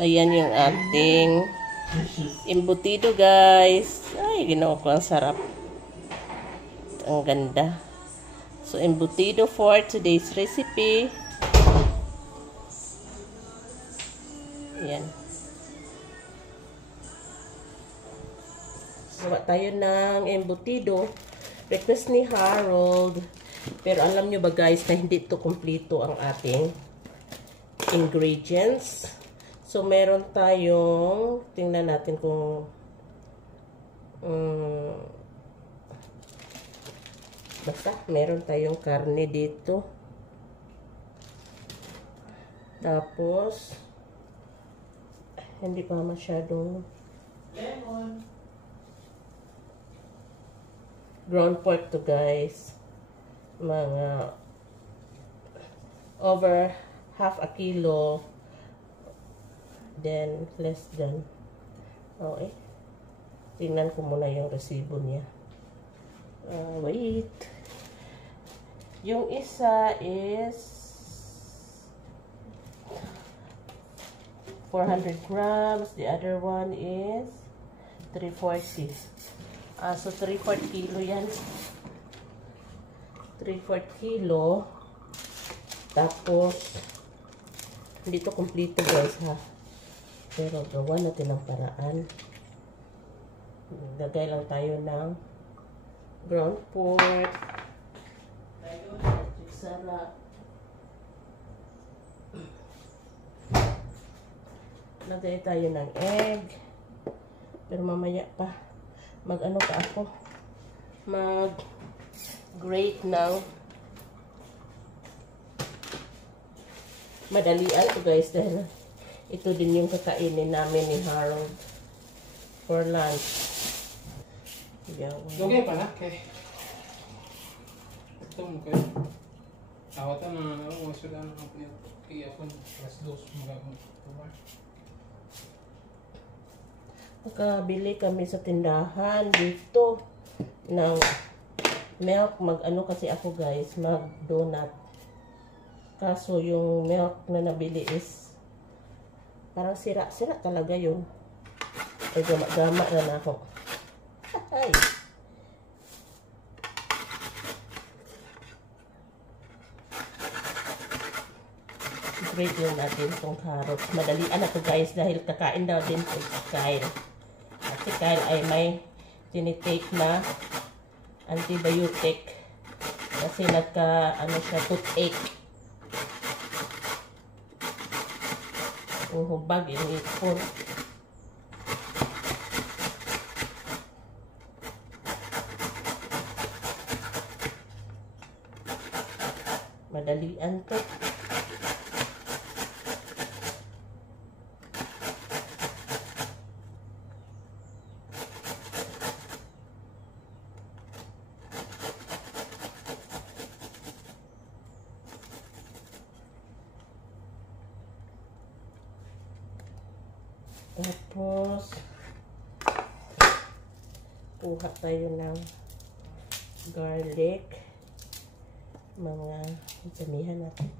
Ayan yung ating embutido, guys. Ay, ginawa ko. Ang sarap. Ang ganda. So, embutido for today's recipe. Ayan. Gawa tayo ng embutido. Request ni Harold. Pero alam nyo ba, guys, na hindi ito kumpleto ang ating ingredients. So, meron tayong, tingnan natin kung basta, meron tayong karne dito. Tapos, hindi pa masyadong lemon. Ground pork to, guys. Mga over half a kilo. Then, less than. Okay. Tingnan ko muna yung resibo niya. Wait. Yung isa is 400 grams. The other one is 340. So, 3/4 kilo yan. 3/4 kilo. Tapos, hindi to complete, guys, ha. Pero gawa natin ang paraan. Lagay lang tayo ng ground pork. Sarap. Lagay tayo ng egg. Pero mamaya pa. Mag-ano pa ako. Mag-grate ng madalian to, guys, dahil ito din yung kakainin namin ni Harold for lunch. Okay pa na? Okay. Ito mo kayo. Awatan na masuk ang kaya ako plus 2 magagawin. Nakabili kami sa tindahan dito ng milk. Mag-ano kasi ako, guys, mag-donut. Kaso yung milk na nabili is parang sira-sira talaga yun. Ay, gama-gama na ako. Ay. Grate lang natin itong carrots. Madalian na ito, guys, dahil kakain daw din ito si Kyle. At si Kyle ay may tinitake na antibiotic kasi siya, toothache. Hubag yung ipon. Madalian to. Tapos, kuha tayo ng garlic. Mga damihan natin.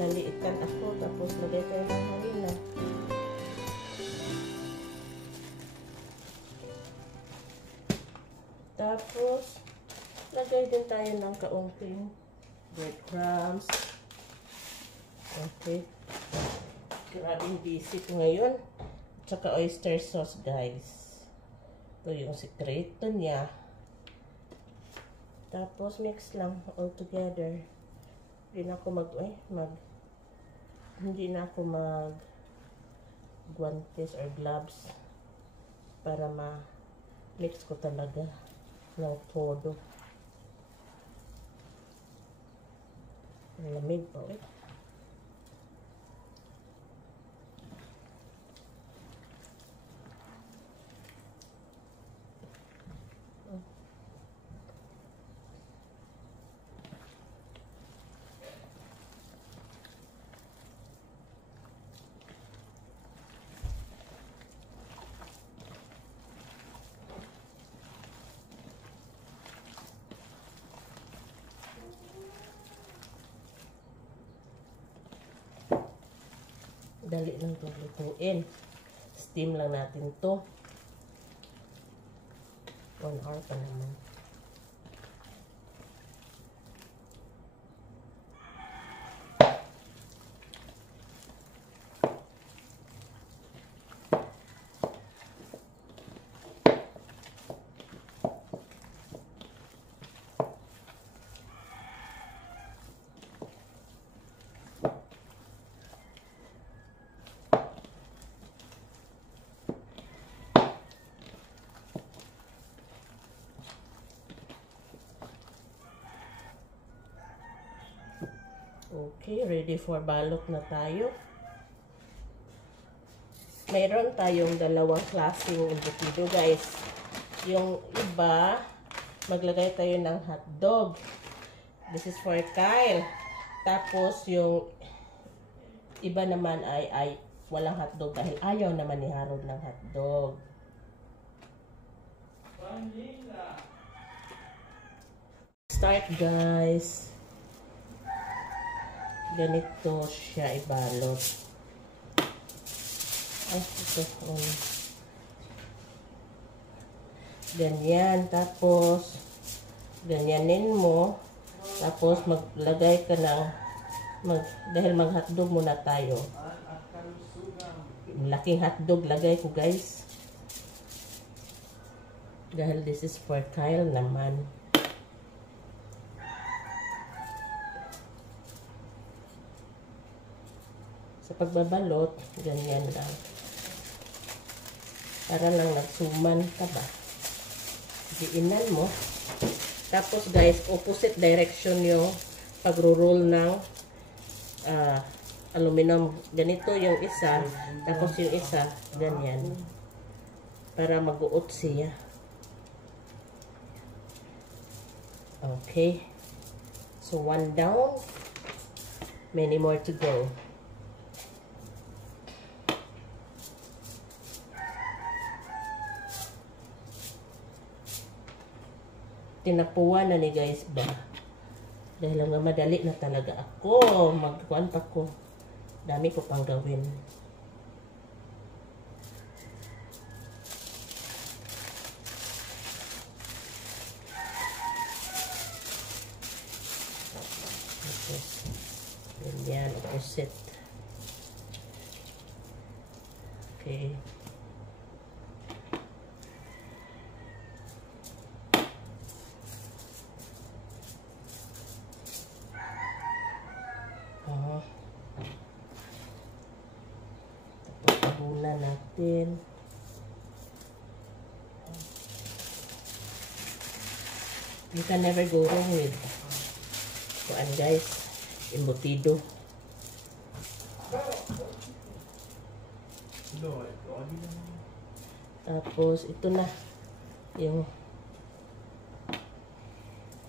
nalaliitan ako. Tapos lagay tayo ng harina. Tapos lagay din tayo ng kaunting breadcrumbs. Okay. Grabing busy ko ngayon. Tsaka oyster sauce, guys. Ito yung sikreto niya. Tapos mix lang all together. Hindi na ako hindi na ako mag guantes or gloves para ma-mix ko talaga ng todo. Lamig pa, eh. Dali lang ito lutuin. Steam lang natin to. 1 hour pa naman. Okay, ready for balot na tayo. Mayroon tayong dalawang klaseng embutido, guys. Yung iba, maglagay tayo ng hotdog. This is for Kyle. Tapos yung iba naman ay walang hotdog dahil ayaw naman ni Harold ng hotdog. Start, guys. Ganito siya ibalot. Ay, ito. Ganyan. Tapos, ganyanin mo. Tapos, maglagay ka ng, dahil mag-hotdog muna tayo. Laking hotdog lagay ko, guys. Dahil this is for Kyle naman. Sa pagbabalot, ganyan lang. Para lang nagsuman ka ba. Diinan mo. Tapos guys, opposite direction yung pagro-roll ng aluminum. Ganito yung isa. Tapos yung isa, ganyan. Para mag-uot siya. Okay. So, 1 down. Many more to go. Tinapuan na ni guys ba? Dahil nga madali na talaga ako. Magkuhan pa ko. Dami ko pang gawin. Ganyan, opposite. Okay. Tabunan natin. You can never go wrong with kuan guys, embutido. Tapos ito na yung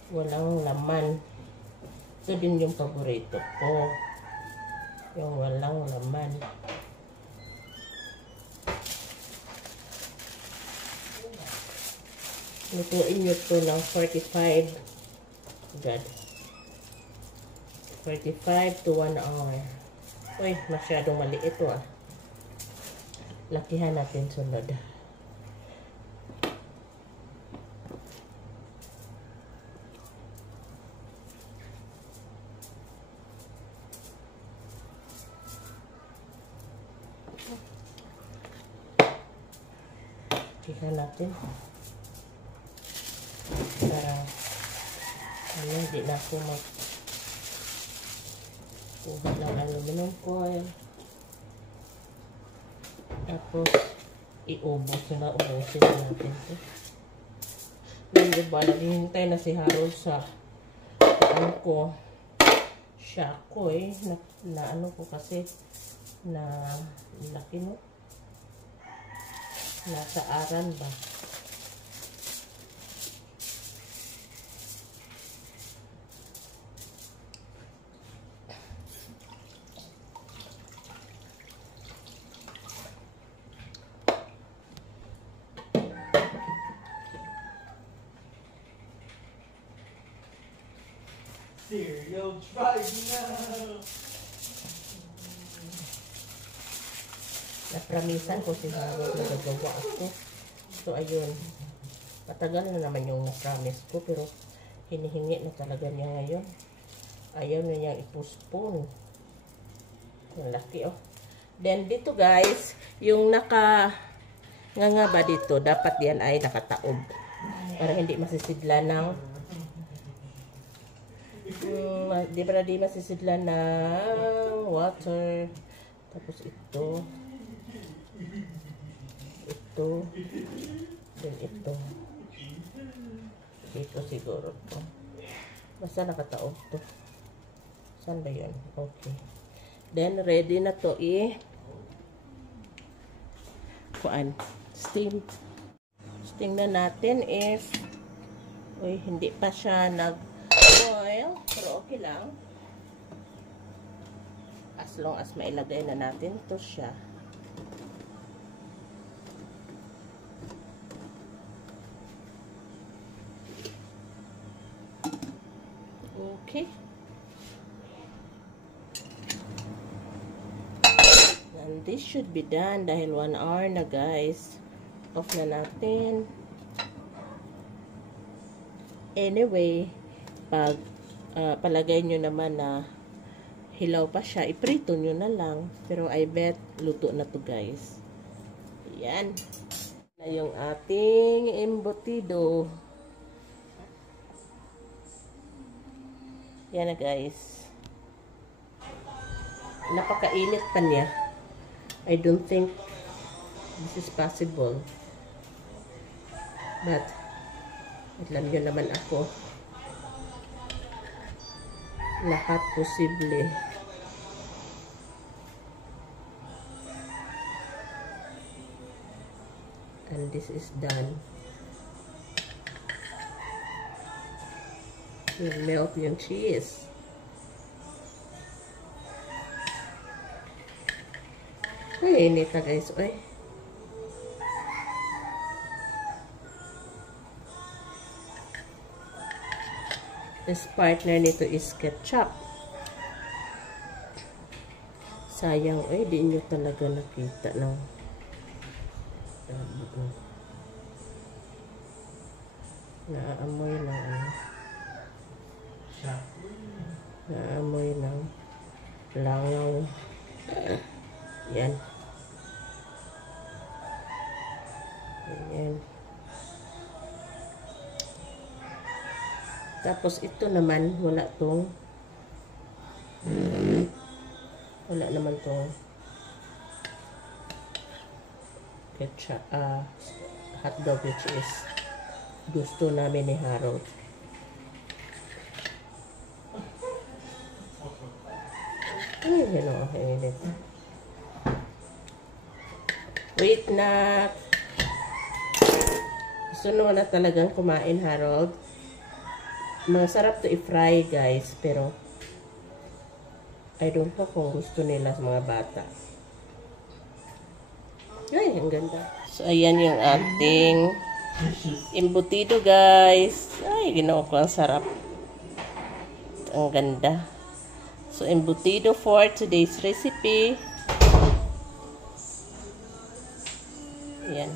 walang laman. Ito din yung paborito ko. Yung walang laman. Lutuin nyo ito ng 45. God. 45 to 1 hour. Uy, masyadong maliit ito ah. Lakihan natin sunod. Lakihan natin. Para hindi na ako kuha ng aluminum foil. Tapos, ubusin na natin ito. Hindi ba, naghihintay na si Harold sa ano ko. Siya ko na ano ko kasi na laki no. Nasa aran ba? Cereal tribe now. Napramisan ko si Harold na gagawa ako. So, ayun. Matagal na naman yung napromise ko. Pero, hinihingi na talaga niya ngayon. Ayaw na niyang ipustpone. Ang laki, oh. Then, dito guys, yung nga ba dito, dapat yan ay nakataob. Para hindi masisidla ng di masisidla ng water. Tapos ito, then ito, dito siguro to. Basta nakataob to. Saan ba yun? Okay. Then ready na to steam. Steam na natin if hindi pa siya nag-boil, pero okay lang. As long as mailagay na natin to siya. Okay. And this should be done dahil 1 hour na guys. Off na natin. Anyway, pag palagay nyo naman na hilaw pa siya, iprito nyo na lang. Pero I bet luto na to guys. Yan. Na yung ating embutido. Yan na guys. Napakainit pa niya. I don't think this is possible. But, alam nyo naman ako, lahat posible. And this is done. Melt yung cheese. Ay, init na guys. Ay. This partner nito is ketchup. Sayang, di nyo talaga nakita ng naamoy ng naamoy ng langaw. Yan. Ayan. Tapos ito naman, wala naman tong ketchup, hotdog which is gusto namin ni Harold. Ay, init. Wait na. Gusto na talagang kumain, Harold. Masarap to i-fry, guys. Pero, I don't know kung gusto nila sa mga bata. Ay, ang ganda. So, ayan yung ating embutido, guys. Ay, ginawa ko. Ang sarap. Ang ganda. So, embutido for today's recipe. Yan.